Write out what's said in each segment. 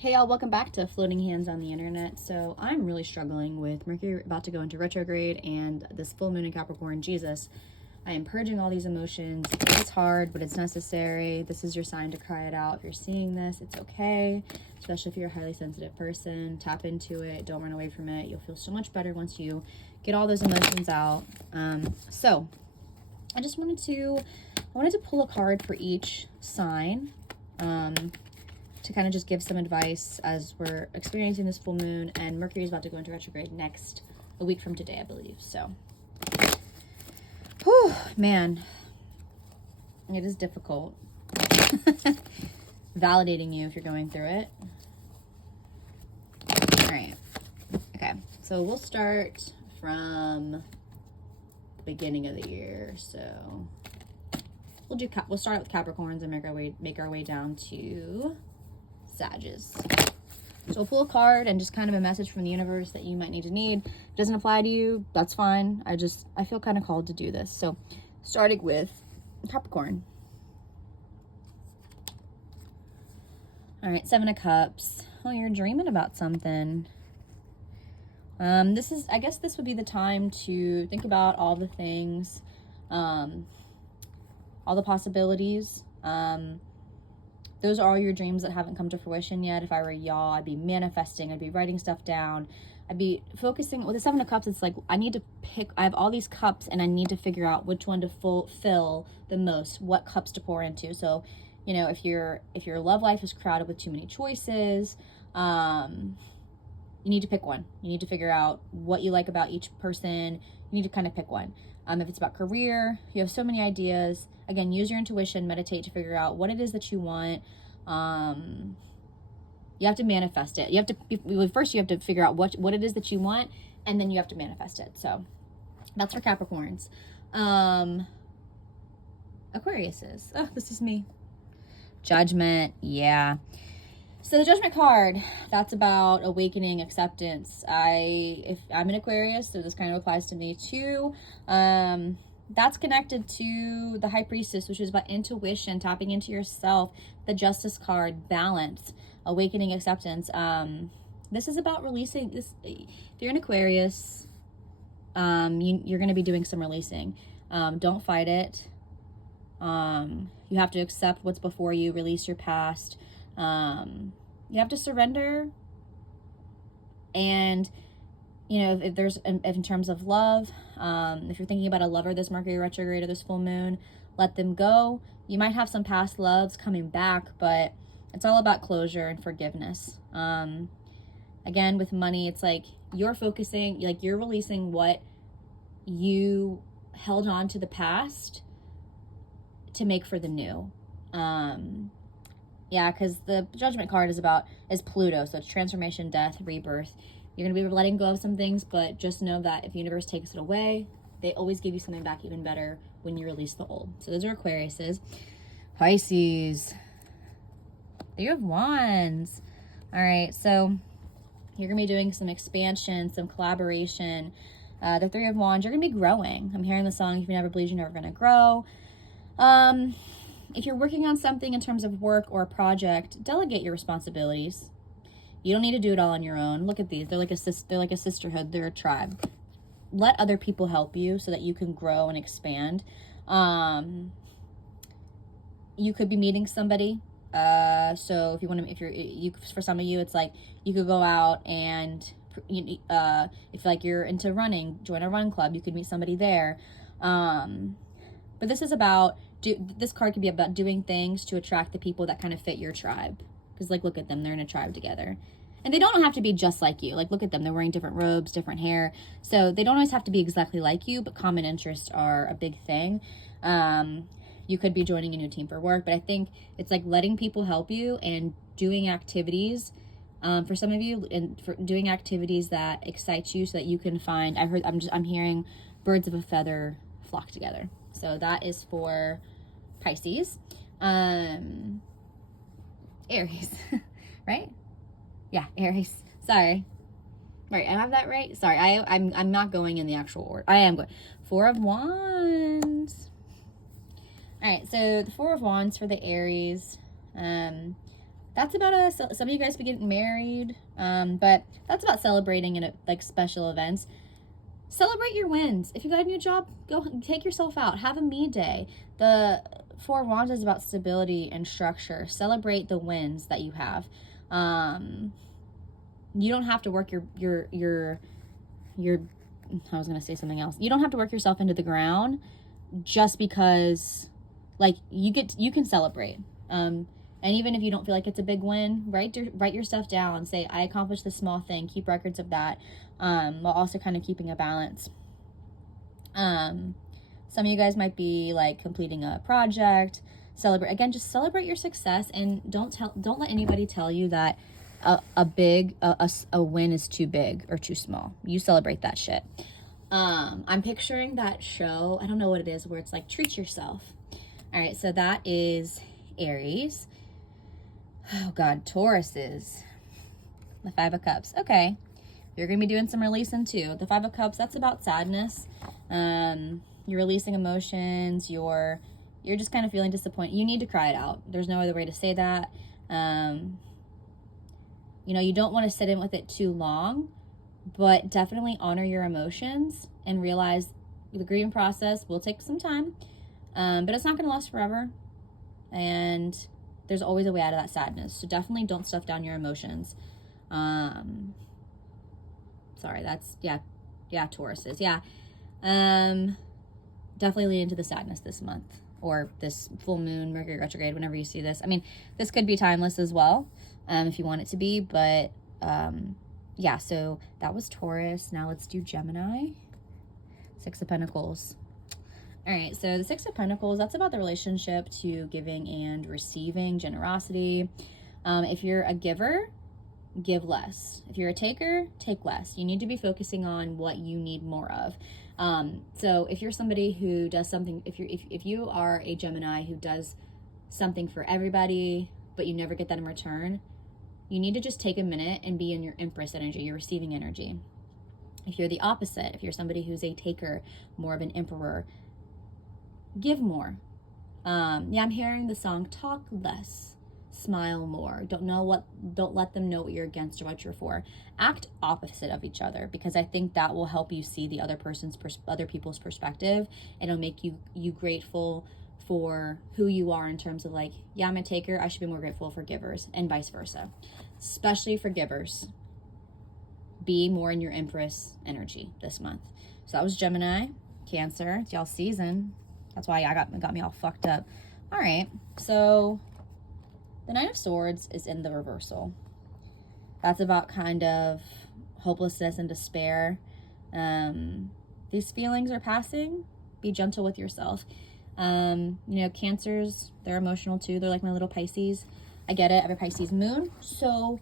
Hey y'all, welcome back to Floating Hands on the Internet. So I'm really struggling with Mercury about to go into retrograde and this full moon in Capricorn. Jesus, I am purging all these emotions. It's hard, but it's necessary. This is your sign to cry it out. If you're seeing this, it's okay, especially if you're a highly sensitive person. Tap into it. Don't run away from it. You'll feel so much better once you get all those emotions out. So I just wanted to pull a card for each sign. To kind of just give some advice as we're experiencing this full moon, and Mercury is about to go into retrograde a week from today, I believe. So, whew, man, it is difficult validating you if you're going through it. All right, okay, so we'll start from the beginning of the year. So we'll start with Capricorns and make our way down to Sages. So we'll pull a card and just kind of a message from the universe that you might need. It doesn't apply to you, that's fine. I feel kind of called to do this. So starting with Capricorn. All right, 7 of Cups. Oh, you're dreaming about something. I guess this would be the time to think about all the things, all the possibilities. Those are all your dreams that haven't come to fruition yet. If I were y'all, I'd be manifesting. I'd be writing stuff down. I'd be focusing. With the 7 of Cups, it's like I have all these cups and I need to figure out which one to fill the most, what cups to pour into. So, you know, if your love life is crowded with too many choices, you need to pick one. You need to figure out what you like about each person. You need to kind of pick one. If it's about career, you have so many ideas. Again, use your intuition, meditate to figure out what it is that you want. You have to manifest it. You have to figure out what it is that you want, and then you have to manifest it. So that's for Capricorns. Aquariuses. Oh, this is me. Judgment. Yeah. So the Judgment card, that's about awakening, acceptance. If I'm an Aquarius, so this kind of applies to me too. That's connected to the High Priestess, which is about intuition, tapping into yourself. The Justice card, balance, awakening, acceptance. This is about releasing this. If you're an Aquarius, you're going to be doing some releasing. Don't fight it. You have to accept what's before you, release your past. You have to surrender. And, you know, if in terms of love, if you're thinking about a lover this Mercury retrograde or this full moon, let them go. You might have some past loves coming back, but it's all about closure and forgiveness. Again, with money, it's like you're releasing what you held on to the past to make for the new. Yeah, because the Judgment card is Pluto, so it's transformation, death, rebirth. You're going to be letting go of some things, but just know that if the universe takes it away, they always give you something back even better when you release the old. So those are Aquariuses. Pisces. You have Wands. All right, so you're going to be doing some expansion, some collaboration. The 3 of Wands, you're going to be growing. I'm hearing the song, if you never believe, you're never going to grow. If you're working on something in terms of work or a project, delegate your responsibilities. You don't need to do it all on your own. Look at these. They're like a sisterhood. They're a tribe. Let other people help you so that you can grow and expand. You could be meeting somebody. So for some of you, it's like you could go out and if like you're into running, join a run club. You could meet somebody there. But this is about this card could be about doing things to attract the people that kind of fit your tribe. Because, like, look at them. They're in a tribe together. And they don't have to be just like you. Like, look at them. They're wearing different robes, different hair. So they don't always have to be exactly like you, but common interests are a big thing. You could be joining a new team for work, but I think it's like letting people help you and doing activities for some of you, and for doing activities that excite you so that you can find, I'm hearing birds of a feather flock together. So that is for Pisces. Aries, right? Yeah, Aries. Sorry. Right, I have that right? Sorry, I'm not going in the actual order. I am going. 4 of Wands. All right, so the 4 of Wands for the Aries. that's about some of you guys be getting married, but that's about celebrating in like special events. Celebrate your wins. If you got a new job, go take yourself out. Have a me day. The Four of Wands is about stability and structure. Celebrate the wins that you have. You don't have to work your I was gonna say something else. You don't have to work yourself into the ground just because, like, you can celebrate. And even if you don't feel like it's a big win, write your stuff down. Say, I accomplished this small thing. Keep records of that, while also kind of keeping a balance. Some of you guys might be like completing a project. Just celebrate your success, and don't let anybody tell you that a win is too big or too small. You celebrate that shit. I'm picturing that show. I don't know what it is, where it's like, treat yourself. All right, so that is Aries. Oh God, Tauruses. The Five of Cups. Okay, you're gonna be doing some releasing too. The Five of Cups, that's about sadness. You're releasing emotions. You're just kind of feeling disappointed. You need to cry it out. There's no other way to say that. You don't want to sit in with it too long, but definitely honor your emotions and realize the grieving process will take some time, but it's not going to last forever. And there's always a way out of that sadness. So definitely don't stuff down your emotions. Sorry, that's, yeah, Tauruses. Yeah. Definitely lean into the sadness this month, or this full moon, Mercury retrograde, whenever you see this. I mean, this could be timeless as well, if you want it to be, but yeah, so that was Taurus. Now let's do Gemini. Six of Pentacles. All right, so the Six of Pentacles, that's about the relationship to giving and receiving, generosity. If you're a giver, give less. If you're a taker, take less. You need to be focusing on what you need more of. So if you're somebody who does something, if you are a Gemini who does something for everybody, but you never get that in return, you need to just take a minute and be in your Empress energy, your receiving energy. If you're the opposite, if you're somebody who's a taker, more of an Emperor, give more. Yeah, I'm hearing the song Talk Less, Smile More. Don't let them know what you're against or what you're for. Act opposite of each other, because I think that will help you see the other people's perspective, and it'll make you grateful for who you are, in terms of like, yeah, I'm a taker, I should be more grateful for givers, and vice versa. Especially for givers, be more in your Empress energy this month. So that was Gemini. Cancer, it's y'all season. That's why I got me all fucked up. All right, so the Nine of Swords is in the reversal. That's about kind of hopelessness and despair. These feelings are passing. Be gentle with yourself. Cancers, they're emotional too. They're like my little Pisces. I get it. I have a Pisces moon. So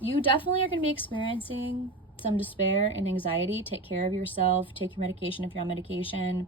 you definitely are going to be experiencing some despair and anxiety. Take care of yourself. Take your medication if you're on medication.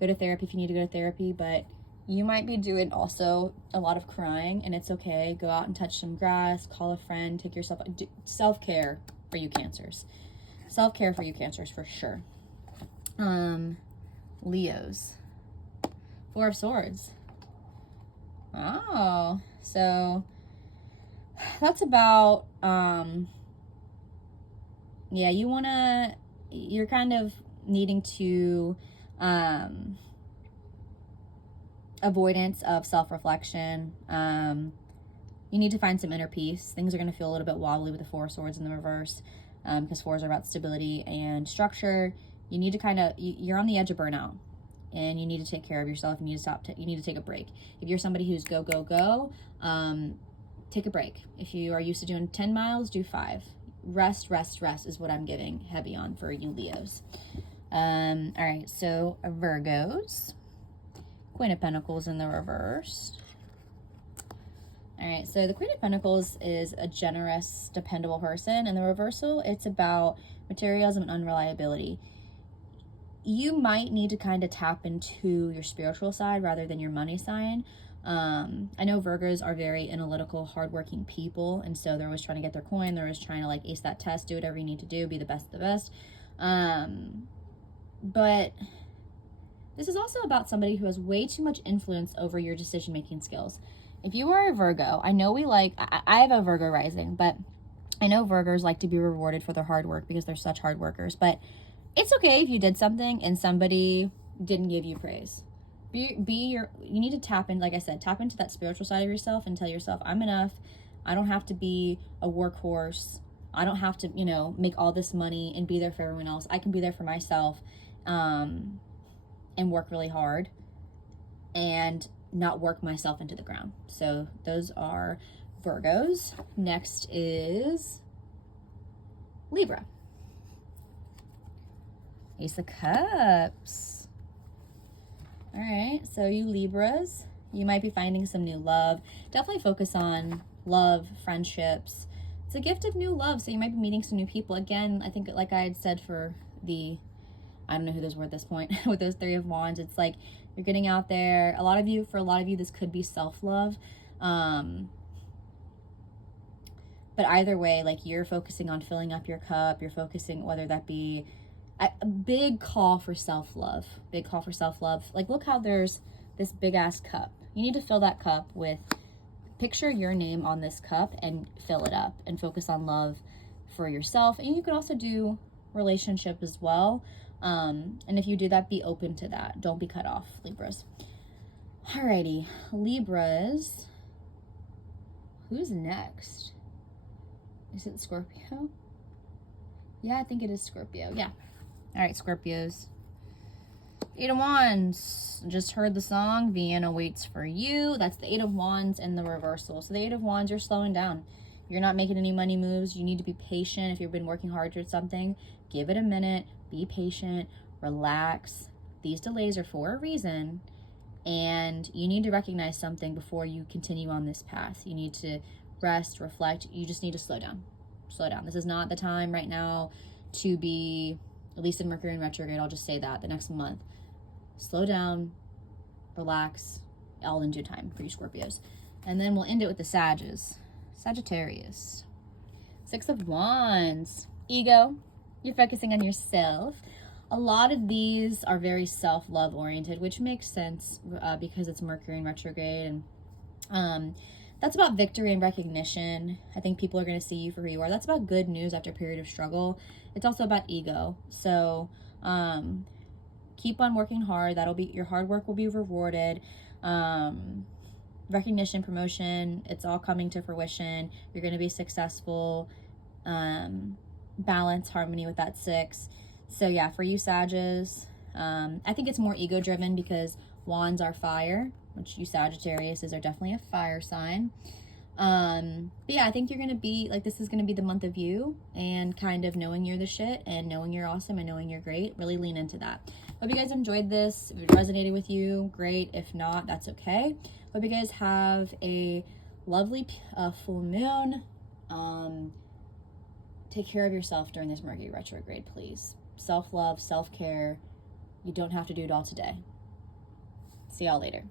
Go to therapy if you need to go to therapy. But you might be doing also a lot of crying, and it's okay. Go out and touch some grass. Call a friend. Take yourself. Self-care for you Cancers. Self-care for you Cancers for sure. Leos. Four of Swords. Oh, so that's about, yeah, you're kind of needing to, avoidance of self-reflection. You need to find some inner peace. Things are going to feel a little bit wobbly with the Four of Swords in the reverse, because fours are about stability and structure. You need to you're on the edge of burnout, and you need to take care of yourself. You need to you need to take a break. If you're somebody who's go, go, go, take a break. If you are used to doing 10 miles, do 5. Rest is what I'm giving heavy on for you Leos. All right, so Virgos. Queen of Pentacles in the reverse. All right, so the Queen of Pentacles is a generous, dependable person. In the reversal, it's about materialism and unreliability. You might need to kind of tap into your spiritual side rather than your money side. I know Virgos are very analytical, hardworking people, and so they're always trying to get their coin. They're always trying to like ace that test, do whatever you need to do, be the best of the best. But this is also about somebody who has way too much influence over your decision-making skills. if you are a Virgo, I know I have a Virgo rising, but I know Virgos like to be rewarded for their hard work because they're such hard workers. But it's okay if you did something and somebody didn't give you praise. You need to tap in, like I said, tap into that spiritual side of yourself and tell yourself, I'm enough. I don't have to be a workhorse. I don't have to, make all this money and be there for everyone else. I can be there for myself, and work really hard and not work myself into the ground. So those are Virgos. Next is Libra. Ace of Cups. All right, so you Libras, you might be finding some new love. Definitely focus on love, friendships. It's a gift of new love, so you might be meeting some new people. Again, I think like I had said for I don't know who those were at this point, with those Three of Wands, it's like you're getting out there. For a lot of you, this could be self-love. But either way, like you're focusing on filling up your cup. You're focusing, whether that be a big call for self-love. Like, look how there's this big ass cup. You need to fill that cup with, picture your name on this cup and fill it up and focus on love for yourself. And you can also do relationship as well. And if you do that, be open to that. Don't be cut off, Libras. Alrighty, Libras. Who's next? Is it Scorpio? Yeah, I think it is Scorpio. Yeah. All right, Scorpios. Eight of Wands. Just heard the song, Vienna Waits for You. That's the Eight of Wands in the reversal. So the Eight of Wands, you're slowing down. You're not making any money moves. You need to be patient. If you've been working hard towards something, give it a minute. Be patient. Relax. These delays are for a reason. And you need to recognize something before you continue on this path. You need to rest, reflect. You just need to slow down. Slow down. This is not the time right now to be, at least in Mercury in retrograde, I'll just say that, the next month. Slow down, relax, all in due time for you Scorpios. And then we'll end it with the Sages. Sagittarius. Six of Wands. Ego. You're focusing on yourself. A lot of these are very self-love oriented, which makes sense because it's Mercury in retrograde. And that's about victory and recognition. I think people are going to see you for who you are. That's about good news after a period of struggle. It's also about ego. So keep on working hard. Your hard work will be rewarded. Recognition, promotion, it's all coming to fruition. You're going to be successful. Balance, harmony with that six. So yeah, for you Sages, I think it's more ego driven because Wands are fire, which you Sagittariuses are definitely a fire sign. But yeah, I think you're going to be like, this is going to be the month of you and kind of knowing you're the shit and knowing you're awesome and knowing you're great. Really lean into that. Hope you guys enjoyed this. If it resonated with you, great. If not, that's okay. Hope you guys have a lovely full moon. Take care of yourself during this Mercury retrograde, please. Self-love, self-care. You don't have to do it all today. See y'all later.